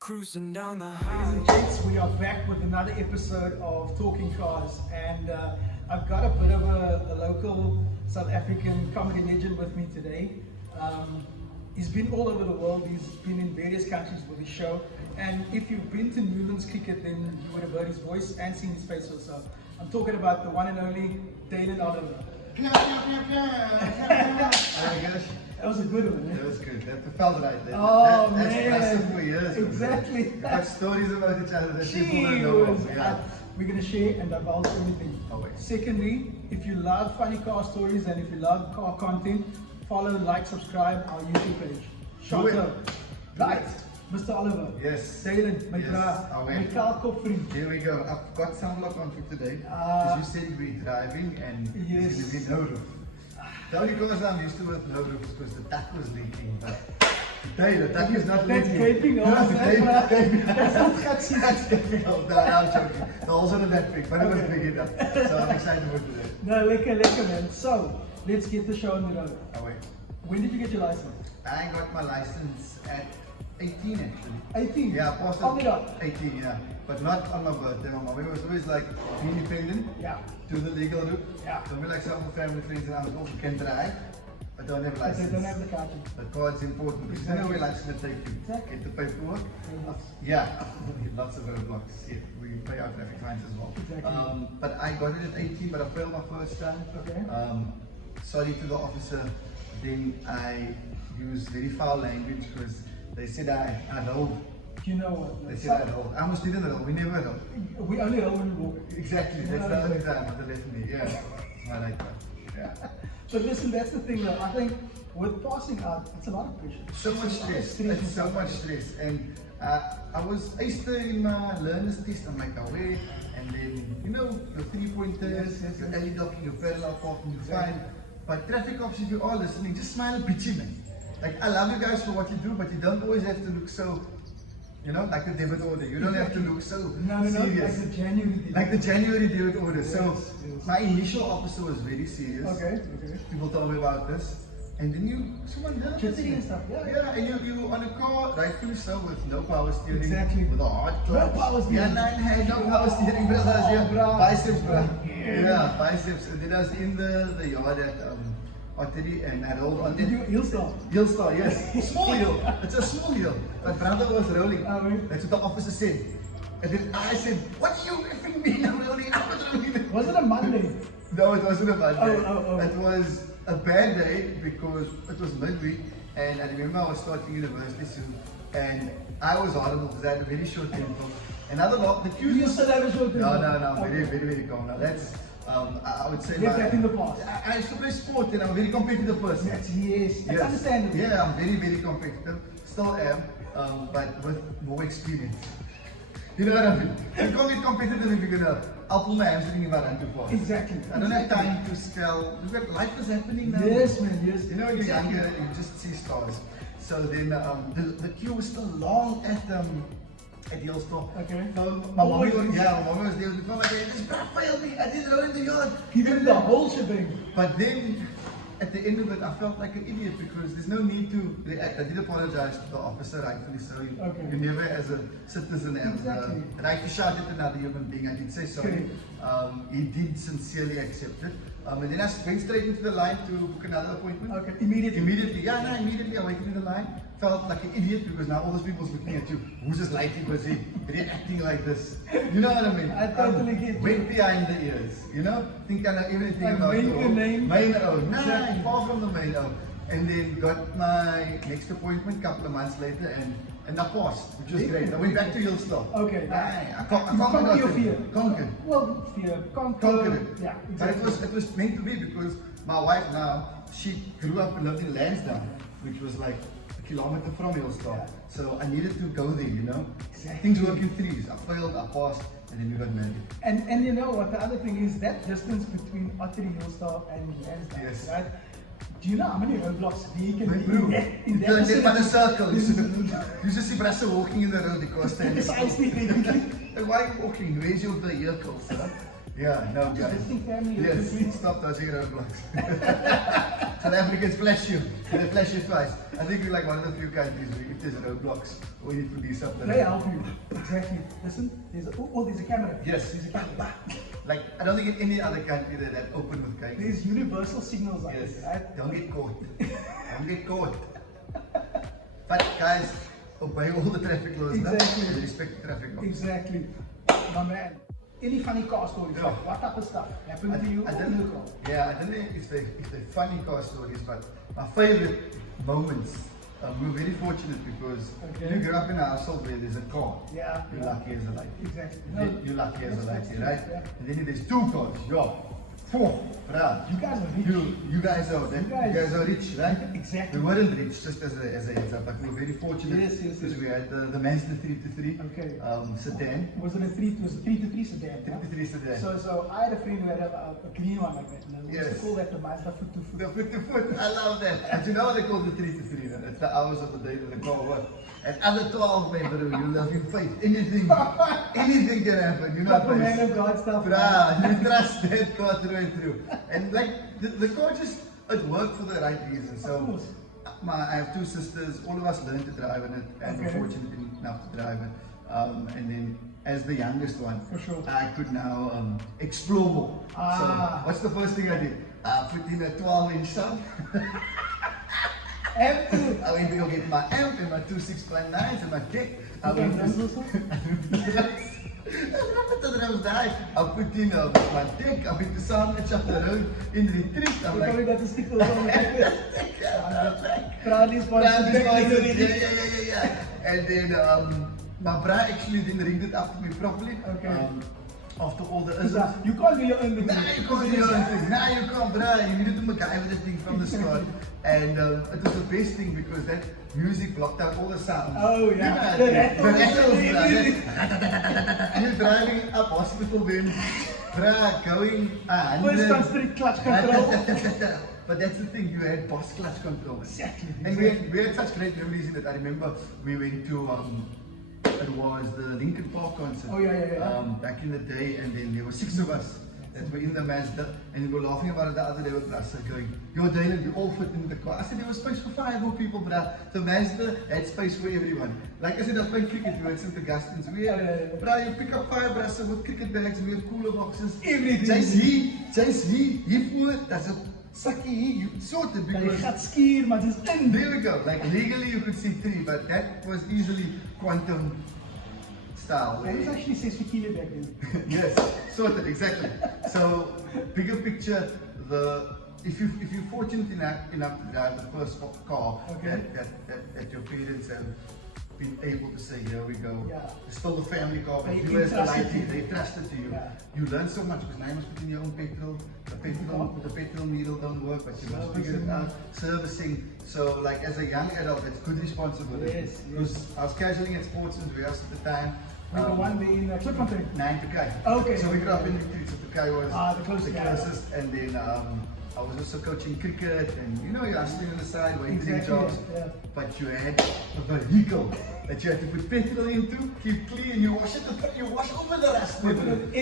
Cruising down the Ladies highway. and gents, we are back with another episode of Talking Cars, and I've got a bit of a local South African comedy legend with me today. He's been all over the world. He's been in various countries with his show, and if you've been to Newlands Cricket, then you would have heard his voice and seen his face also. I'm talking about the one and only Dalin Oliver. That was a good one. That was good. That felt right there. Oh, That's man. lasted for years. Exactly. We've got stories about each other that people don't Gee know whiz. of. Yeah. We're going to share and divulge everything. Always. Secondly, if you love funny car stories and if you love car content, follow, like, subscribe our YouTube page. Do it. Shorter. Right, Mr. Oliver. Yes. Dalin, my Yes, bra, I my went. car vriend. Here we go. I've got sunblock on for today. Ah. Because you said we're driving and Yes. it's going to be no roof. The only cars I'm used to with no roof is because the duct was leaking. But today the duct is not That's leaking. gaping off, That's that's gaping. That's not gutsy. That's gaping off. No, I'm joking. The holes are not that big, but it was Okay. big enough. So I'm excited for today. No, lekker, man. So, let's get the show on the road. Oh wait. When did you get your license? I got my license at 18 actually. 18? Yeah, I passed On the it dot? 18, yeah. But not on my birthday. My mom was always like, be independent, Yeah. do the legal route. Yeah. Don't be like some of the family friends and uncles who can drive, but don't have a But license. they don't have the card. The card's important because you don't know where life's going to take you. Exactly. Get the paperwork. Yeah, lots of roadblocks. Yeah, we pay our traffic fines as well. Exactly. But I got it at 18, but I failed my first time. Okay. Sorry to the officer. Then I used very foul language because they said I rolled. Do you know what? They said I rolled. I almost didn't roll. We never roll. We only roll when we walk. Exactly. That's the only time on the left knee. Yeah. It's my right one. Yeah. But listen, that's the thing though. I think with passing out, it's a lot of pressure. So much stress. It's so much stress. And I used to in my learner's test, I'm like away, and then you know the 3-pointers, Yes. your alley docking, your parallel parking, you fine. But traffic cops, if you are listening, just smile and bitchy, man. Like I love you guys for what you do, but you don't always have to look so, you know, like a debit order. You don't have to look so No, serious. like the January. Like the January debit order. So Yes. my initial officer was very serious. Okay. People told me about this. And then someone learned Chitting and stuff, yeah. Yeah, and you on a car, rightfully so, with no power steering. Exactly. With a hard No clutch. power steering. Yeah, nine had no power steering, brothers. Oh, Yeah, bro. biceps, bro. Yeah. Yeah, biceps. And then I was in the yard at Ottery, and I rolled on Did you heel stop? Hill star, yes. Small hill. It's a small hill. My brother was rolling. Oh, really? That's what the officer said. And then I said, what do you effing mean I'm rolling? I was rolling. Was it a Monday? No, it wasn't a bad day. Oh. It was a bad day because it was midweek, and I remember I was starting university soon, and I was horrible because I had a very short temper. Another lot, the queue. You still have a short temper? No, Okay. very calm. Now that's, I would say. Left that in the past. I used to play sport, and I'm a very competitive person. Yes. That's understandable. Yeah, I'm very competitive. Still am, but with more experience. You know what I mean? You can't be competitive if you're gonna. I'll pull my hamstring if I run too fast. Exactly. I don't have time to spell. Look at life is happening now. Yes, man. Yes. You know, when you're Exactly. younger, you just see stars. So then the queue was still long at Hillstop. Okay. So my mommy Always. was there with me. Like, this bro failed me. I didn't roll in the yard. He did the whole shebang. But then, at the end of it, I felt like an idiot because there's no need to react. I did apologize to the officer, rightfully so. Okay. You never, as a citizen, have Exactly. the right to shout at another human being. I did say sorry. He did sincerely accept it. And then I went straight into the line to book another appointment. Okay, immediately. Immediately, I waited in the line. Felt like an idiot because now all those people's looking at you. Who's this lady? Was he reacting like this? You know what I mean? I totally get you. Went behind the ears, you know? Think I know everything Like about main the your name. Main O. No, Exactly. far from the main O. And then got my next appointment a couple of months later and I passed, which was great. I went back to Hillstop. Okay. I You conquered conquer your it. fear. Conquered. Well, fear. Conquered it. Yeah, But exactly. it was meant to be because my wife now, she grew up and lived in Lansdowne, which was like a kilometer from Hillstop. Yeah. So I needed to go there, you know. Exactly. Things work in threes. I failed, I passed, and then we got married. And you know what? The other thing is that distance between Ottery Hillstop and Lansdowne, Yes. right? Do you know how many roadblocks we can My be bro, in that they find a vicinity? circle. You just see Brassa walking in the road because standing. Precisely. Like, why are you walking? Where's your vehicles? Huh? Yeah, no Just guys. visiting family. Yes, stop touching roadblocks. South Africans flash you. They flash you twice. I think we're like one of the few countries where if there's roadblocks, we need to do something. They help you. Exactly. Listen, there's a camera. Yes. There's a camera. Like, I don't think in any other country they're that open with guys. There's universal signals like Yes. this, right? Don't get caught. Don't get caught. But guys, obey all the traffic laws. Exactly. No? Respect the traffic laws. Exactly. My man. Any funny car stories? Yeah. What type of stuff happened to you? I or don't in the know. car? Yeah, I don't know if they're funny car stories, but my favorite moments. We're very fortunate because Okay. you grew up in a household where there's a car. Yeah. You're lucky as a lady. Exactly. You're lucky as a That's lady, true, right? yeah. And then there's two cars. Yeah. Four. Bruh. You guys are rich. You guys are rich, right? Exactly. We weren't rich, just as a heads up, but we were very fortunate Yes. because we had the Mazda 3-3 Okay. sedan. Was it a 3-3 sedan? 3-3 sedan. So I had a friend who had a green one like that. And we used to Yes. call that the Mazda foot to foot. The foot to foot, I love that. And you know what they call the 3-3 then? It's the hours of the day that the car works. And other 12 members, you love in faith. Anything can happen. You know Proper what man of God stuff. Bruh, you trust that car through and through. And like, the car just, it worked for the right reason. Of So, course. I have two sisters, all of us learned to drive in it, and we're Okay. fortunate enough to drive it. And then, as the youngest one, For sure. I could now explore more. Ah. So, what's the first thing I did? I put in a 12-inch sub. And I went to go get my amp and my 2 6.9s and my kick. I Okay, went that's to also- I put in my deck, I went to sandwich up the road in retreat. I'm you like, probably got the stickers on the back. Proudly Brand sponsored. is yeah. And then my bra actually didn't ring it up to me properly. Okay. After all the You can't really earn the Nah, you can't do your own thing. Nah, you can't, bruh. You needed to MacGyver the thing from the start. And it was the best thing because that music blocked out all the sounds. Oh, yeah. You know, The rattles. the rattles, bruh. You're driving up hospital bin, bruh, going 100. First on street clutch control. But that's the thing, you had boss clutch control. Exactly. And we had such great memories in it. I remember we went to it was the Linkin Park concert. Oh, yeah. Back in the day, and then there were 6 of us that were in the Mazda, and we were laughing about it the other day with Russell, going, "Yo, Dalin, we all fit in the car." I said there was space for 5 more people, but the Mazda had space for everyone. Like I said, I played cricket. We had St. Augustine's. We had, Yeah. you pick up 5 Russell with cricket bags, we had cooler boxes. Everything. He voel it, that's a sucky, you sorted Je because. gaat skiën, maar het is in. There we go. Like legally you could see 3, but that was easily quantum style. That was actually 6 kilo back then. Yes, sorted, exactly. So bigger picture, if you're fortunate enough to drive the first car Okay. that your parents have been able to say, here we go. Yeah. It's still the family car, but They you as the entrusted lighting, you. they trusted to you. Yeah. You learn so much because now you must put in your own petrol. The petrol needle don't work, but you must figure it out. Servicing. So like as a young adult, it's good responsibility. Yes. Because I was casualing at sports and warehouse at the time. With the one day in Klipfontein. 9 to Kai. Okay. So we grew up in the streets. So the Kai was The closest. And then I was also coaching cricket, and you know, you're hustling on the side, waiting for Exactly, jobs. yeah. But you had a vehicle that you had to put petrol into, keep clean, and you wash it. You wash over the rust.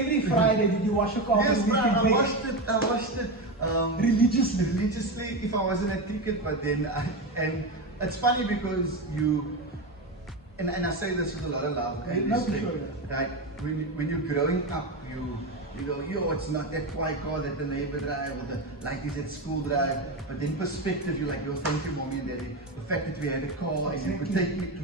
Every Friday, did you wash your car? Yes, and bro, leave it I big? washed it. Religiously, if I wasn't at cricket, but then, and it's funny because you, and I say this with a lot of love and No, for respect, sure, right? When you're growing up, you go, yo, it's not that quiet car that the neighbor drive or the ladies at school drive. But in perspective, you're like, yo, thank you, mommy and daddy. The fact that we had a car and you could take me to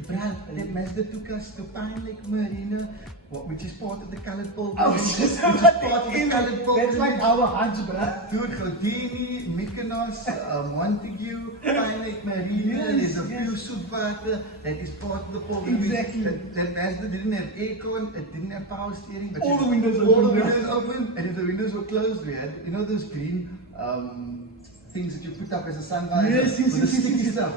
that Mazda took us to Pine Lake Marina, which is part of the colored pole. Oh, Which is that's part of the colored pole. like our Hajj, bruh. Dude, Houdini, Mykonos, Montague, Pine Lake Marina, there's a few Soetwater that is part of the pilgrimage. Exactly. That Mazda didn't have aircon, it didn't have power steering. But All the windows all open, the yeah. windows open, and if the windows were closed, we had, you know those green things that you put up as a sun visor? Yes, with the yes, sticky yes. stuff.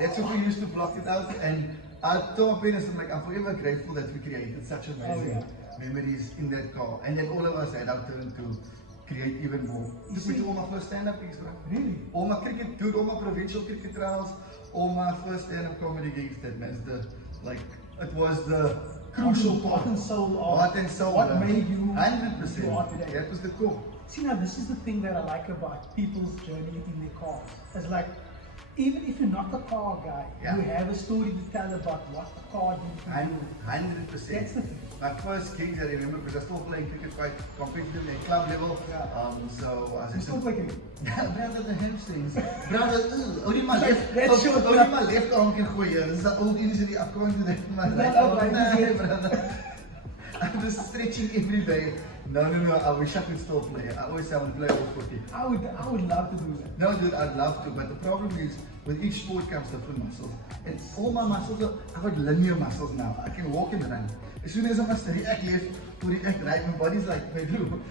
That's what we used to block it out, and I told my parents, I'm like, I'm forever grateful that we created such amazing memories in that car. And then all of us had our turn to create even more. Took me to all my first stand-up gigs, bro. Really? All my cricket, dude, all my provincial cricket trials, all my first stand-up comedy gigs, that Mazda, like, it was the crucial part and soul of Heart and soul. what made you 100%. who you are today. That was the core. See, now this is the thing that I like about people's journey in their cars. It's like, even if you're not the car guy, Yeah. you have a story to tell about what the car did for you. 100%. That's the thing. My first gigs, I remember, because I was still playing cricket quite competitively at club level. Yeah. So I was I'm still picking. brother, the hamstrings. Brother, only my left. That's your Only my left arm can gooi. This is the old injury. I can't do that. My right arm. Nah, brother. I'm just stretching every day. No. I wish I could still play. I always say I want to play all 40. I would love to do that. No, dude, I'd love to, but the problem is with each sport comes different muscles. And all my muscles I've got linear muscles now. I can walk and run. As soon as I must react left or react right, my body's like, my blue.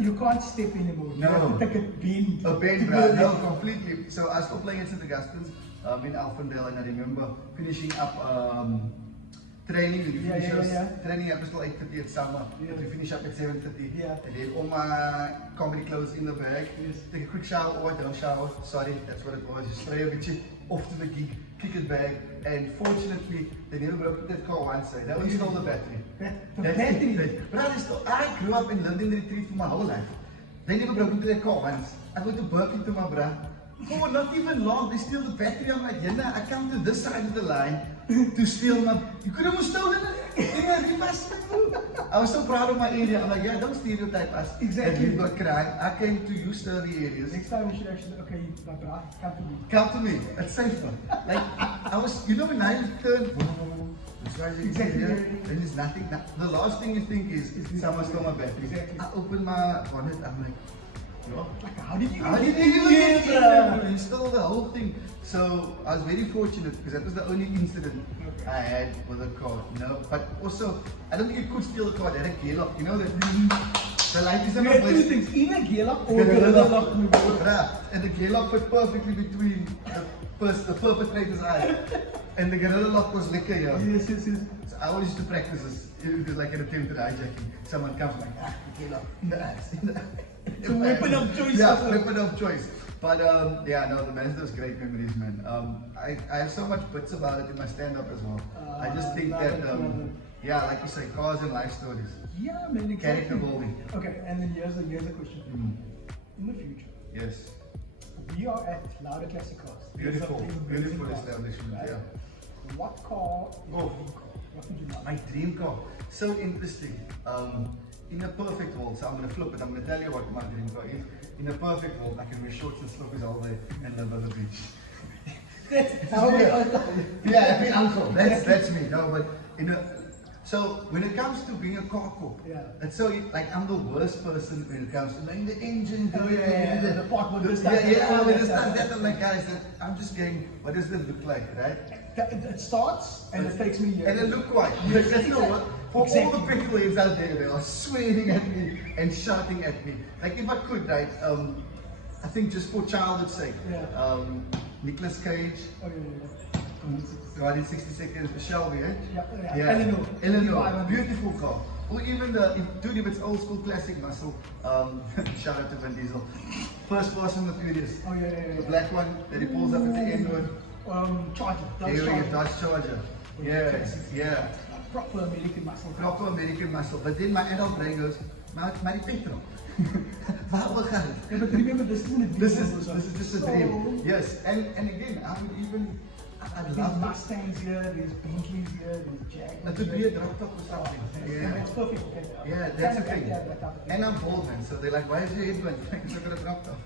You can't step anymore. No. You have to take a bend. A bend, bro. No, completely. So I was still playing at St. Augustine's in Alphindale, and I remember finishing up training. We finish training up until 8:30 at summer. Yeah. We finish up at 7:30. Yeah. And then all my comedy clothes in the bag. Yes. Take a quick shower, or I don't shower. Sorry, that's what it was. Just spray a bit off to the gig, kick it back. And fortunately, they never broke that car once. That one stole the battery. The battery? But I grew up and lived in the retreat for my whole life. They never broke into that car once. I went to Berkeley to my brother. Oh, not even long. They steal the battery. I'm like, yeah, I come to this side of the line to steal my. You could have stolen it. I was so proud of my area. I'm like, yeah, don't stereotype us. Exactly. We've got crime. I came to you sturdy areas. Next time we should actually, okay, my brother, come to me. Come to me. It's safer. Like I was, when I turned. Exactly. And there's nothing. The last thing you think is someone stole my battery. Exactly. I open my bonnet. I'm like. Like, how did you get here? You stole the whole thing. So I was very fortunate because that was the only incident I had with a car. But also I don't think you could steal a car. They had a gear lock. You know that the light is in You had two things, either a gear lock or a gorilla lock. And the gear lock fit perfectly between the perpetrator's eye. And the gorilla lock was liquor here. Yes. So I always used to practice this. It was like an attempted hijacking. Someone comes like, the gear lock in the eyes. It's a weapon of choice. Yeah, weapon of choice. But the Mazda was great memories, man. I have so much bits about it in my stand-up as well. I just think that, like you say, cars and life stories. Yeah, man, exactly. Character building. Okay, and then here's a question. In the future, Yes. we are at Laude Classic Cars. Beautiful cars, establishment, right? yeah. What car is your dream car? What would you like? My dream car. So interesting. In a perfect world, so I'm going to flip it. I'm going to tell you what my dream car is. In a perfect world, I can wear shorts and slippers all day and live on the beach. That's how we are. Yeah, I mean, uncle. That's me. No, but so when it comes to being a car cook, it's so like I'm the worst person when it comes to like the engine going. The pot with this stuff. I'm like, guys, I'm just going. What does that look like, right? It starts and it takes me years. And it looked quite. Yes, That's exactly. what. For all the petrol heads out there, they are swearing at me and shouting at me. Like if I could, right? I think just for childhood's sake, Nicolas Cage. Oh, yeah. Right in 60 seconds, Shelby, eh? Yeah. Eleanor. Beautiful car. Or even if it's old school classic muscle, shout out to Vin Diesel. First Fast and the Furious. Oh, yeah. The black one that he pulls up at the end with. Charger. Dodge Charger. Yeah. Proper American muscle. Proper American muscle. But then my adult brain goes, maar die petrol. Waar gaan het? Yeah, but remember, this isn't a dream. This is just a dream. Yes, and again, I'd love Mustangs here, there's Bentleys here, there's Jaguars. that would be a drop top or something. Yeah, that's perfect. Yeah, that's the thing. And I'm bald, man, so they're like, why is your head bent? It's not gonna drop top.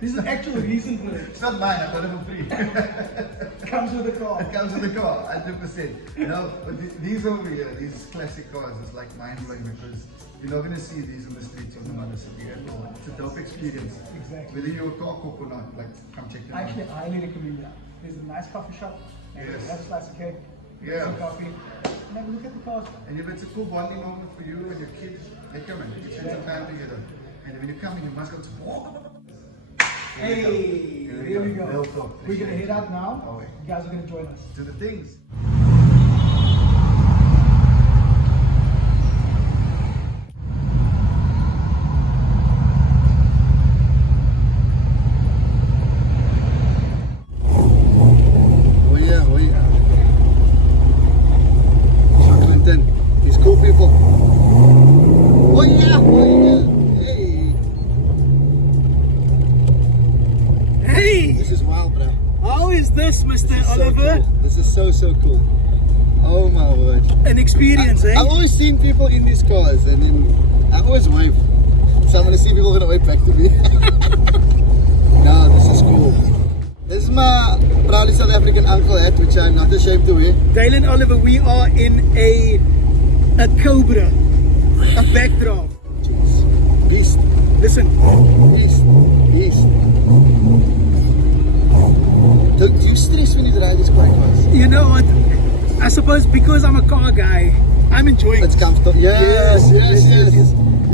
This is the actual reason for it. It's not mine, I got it for free. Comes with the car. It comes with the car, 100%. No, but these over here, these classic cars, is like mind-blowing because you're not going to see these in the streets of the mother city at all. It's a dope experience. Exactly. Whether you're a car cook or not, like, come check it out. Actually, I highly recommend that. There's a nice coffee shop. Yes. Laude Classic Cars. Yeah. Some coffee. And have a look at the cars. And if it's a cool bonding moment for you and your kids, they come in. You spend some time together. And when you come in, you must go to Hey, there we go. We're going to head out now. Oh, you guys are going to join us. to the things. Oliver. cool. This is so cool. Oh my word. An experience, eh? I've always seen people in these cars and then I always wave. So I'm gonna see people gonna wave back to me. No, this is cool. This is my proudly South African uncle hat, which I'm not ashamed to wear. Dalin Oliver, we are in a Cobra, a backdraft. Jeez. Beast. Listen, Beast. Do you stress when you drive these quiet cars? you know what? I suppose because I'm a car guy, I'm enjoying It's it. comfortable. Yes. You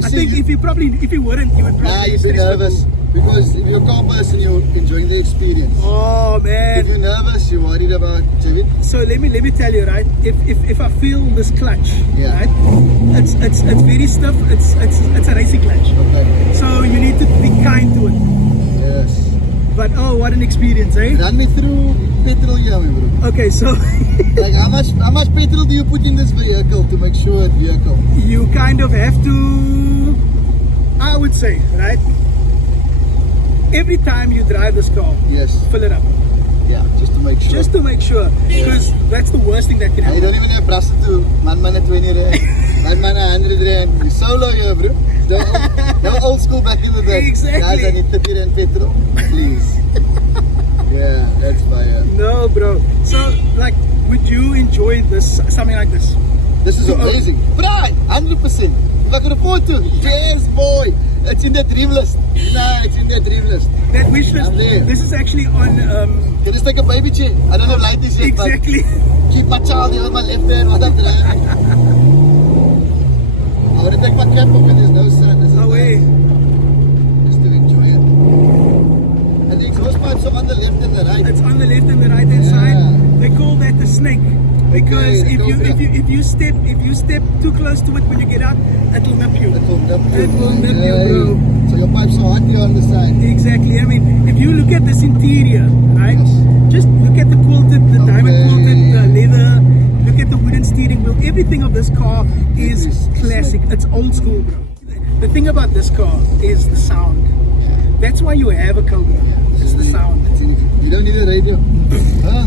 I see, think if you weren't, you would nah, probably you'd be stress with nervous. me. Because if you're a car person, you're enjoying the experience. Oh If man. you're nervous, you're worried about David. So let me tell you, right? If I feel this clutch, Yeah. right? It's very stiff. It's a racing clutch. Okay. So you need to be kind to it. Yes. But oh, what an experience, eh? Run me through petrol here, my bro. Okay, so Like how much petrol do you put in this vehicle to make sure it's vehicle? you kind of have to, I would say, right? Every time you drive this car, Yes. fill it up. Yeah, just to make sure. Just to make sure, because that's the worst thing that can And you happen. don't even have brass to man at 20 rand. Man 100 rand. You solo here, bro. No old school back in the day. Exactly. Guys, I need 30 rand petrol. Please. Yeah, that's fire. No, bro. So, like, would you enjoy this, something like this? This is amazing. Right, 100%. If I could afford to. Yes, boy. It's in the dream list. Nah, it's in the dream list. That wish list. I'm there. This is actually on. Can just take a baby chair. I don't have lights yet, Exactly. but keep my child here with my left hand while I'm driving. I want to take my cap off when there's no sun. This is No way. Just to enjoy it. And the exhaust pipes are on the left and the right. It's on the left and the right hand Yeah. side. They call that the snake because Okay, if you step too close to it when you get out, it'll nip you. It will nip you. It will nip you, Hey. bro. So your pipes are hot here on the side. Exactly. I mean, if you look at this interior, right? Just look at the quilted, the diamond quilted leather. Look at the wooden steering wheel. Everything of this car is classic. It's old school, bro. The thing about this car is the sound. That's why you have a Cobra. It's the sound. You don't need a radio. Huh?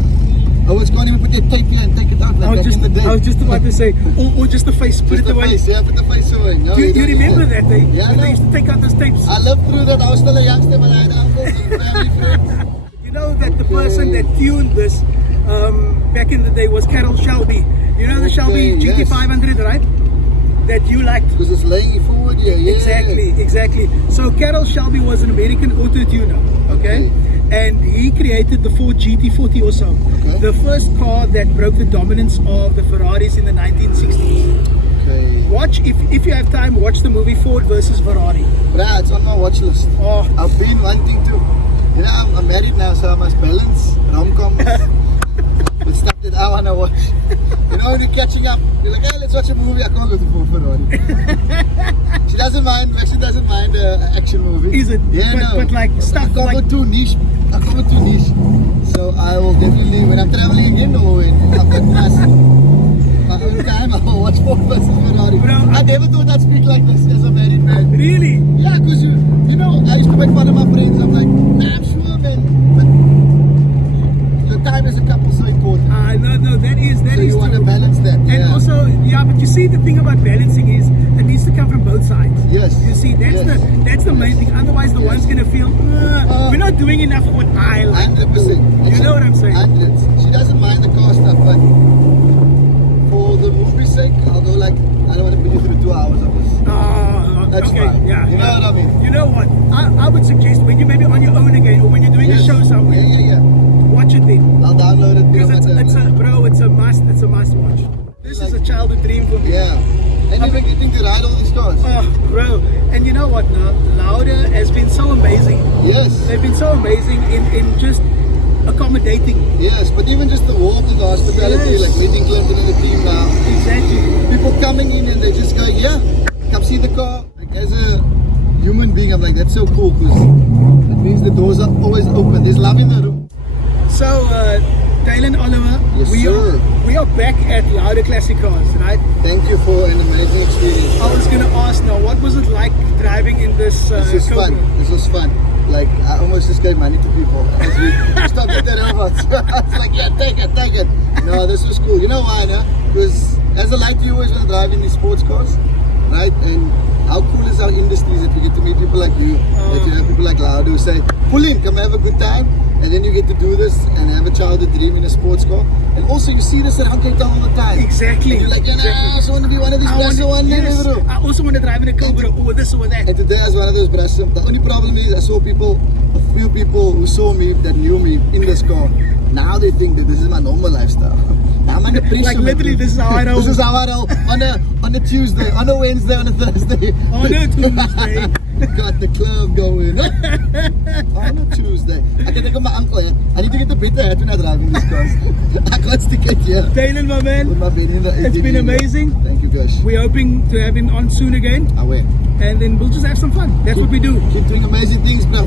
Oh, it's can't even put your tape here and take it out like back in the day. I was just about to say, or just the face, put Just it the away. face, yeah, put the face away. No, Do you don't need remember that? They, Yeah, I when they know. used to take out those tapes. I lived through that. I was still a youngster, but I had uncles and family friends. You know that the Okay. person that tuned this back in the day was Carol Shelby. You know the Shelby Okay, GT500, right? That you liked. Because it's laying forward here, yeah. Exactly. So Carol Shelby was an American auto tuner, okay? And he created the Ford GT40 also. Okay. The first car that broke the dominance of the Ferraris in the 1960s. Okay. Watch, if you have time, watch the movie Ford versus Ferrari. Bruh, it's on my watch list. Oh, I've been wanting to. You know, I'm married now, so I must balance rom-coms with stuff that I want to watch. You know, when you're catching up, you're like, hey, let's watch a movie. I can't go to Ford Ferrari. She doesn't mind, actually doesn't mind action movie. Is it? Yeah, But- no. but like stuff I can't like- go too niche. I can't go too niche. So I will definitely, when I'm traveling again or when I've got my own time, I'll watch Ford versus Ferrari. Bro, I never thought I'd speak like this as a married man. really? Yeah, because you know, I used to make fun of my friends. I'm like, nah, I'm sure, man. But the time as a couple so important. No, that is So you want to true. balance that. And Yeah. also, yeah, but you see, the thing about balancing is it needs to come from both sides. Yes. You see, that's the main thing. Otherwise, the one's gonna feel we're not doing enough of what I like. 100%. You know what I'm saying? Hundreds. She doesn't mind the car stuff, but for the movie's sake, I'll go like, I don't want to put you through 2 hours of this. That's okay, fine. yeah. You know what I mean? You know what? I would suggest when you're maybe on your own again, or when you're doing Yes. a show somewhere, Yeah. watch it then. I'll download it. Because put it on it's my a bro, it's a must watch. This is a childhood dream for me. Yeah. And you've been getting to ride all these cars. Oh, bro. And you know what? Laude has been so amazing. Yes. They've been so amazing in just accommodating. Yes, but even just the warmth and the hospitality, Yes. like meeting Clinton and the team now. Exactly. People coming in and they just go, yeah, come see the car. Like as a human being, I'm like, that's so cool because it means the doors are always open. There's love in the room. So, Dalin Oliver, Yes, we sir. are back at Laude Classic Cars, right? Thank you for an amazing experience. I was gonna ask now, what was it like driving in this? This was Cobra? fun. This was fun. like I almost just gave money to people as we stopped at the robots. I was like, yeah, take it. No, this was cool. You know why, no? Because as a light, you always want to drive in these sports cars, right? And how cool is our industry that we get to meet people like you, that you have people like Laude who say, pull in, come have a good time, and then you get to do this and have a childhood dream in a sports car. And also you see this around Cape Town all the time. Exactly. And you're like, I also want to be one of these brass one day, bro. I also want to drive in a Cobra or this or that. And today I was one of those brass. The only problem is I saw a few people who saw me that knew me in this car. Now they think that this is my normal lifestyle. Now I'm under pressure. Like literally, this is how I roll. This is how I roll on a Tuesday, on a Wednesday, on a Thursday. On a Tuesday. Got the club going. On a Tuesday. I can take on my uncle here. I need to get a better hat when I'm driving these cars. I can't stick it here. Dalin, my man, With my bed in the it's been amazing. Thank you, guys. We're hoping to have him on soon again. I will. And then we'll just have some fun. That's what we do. Keep doing amazing things, bro.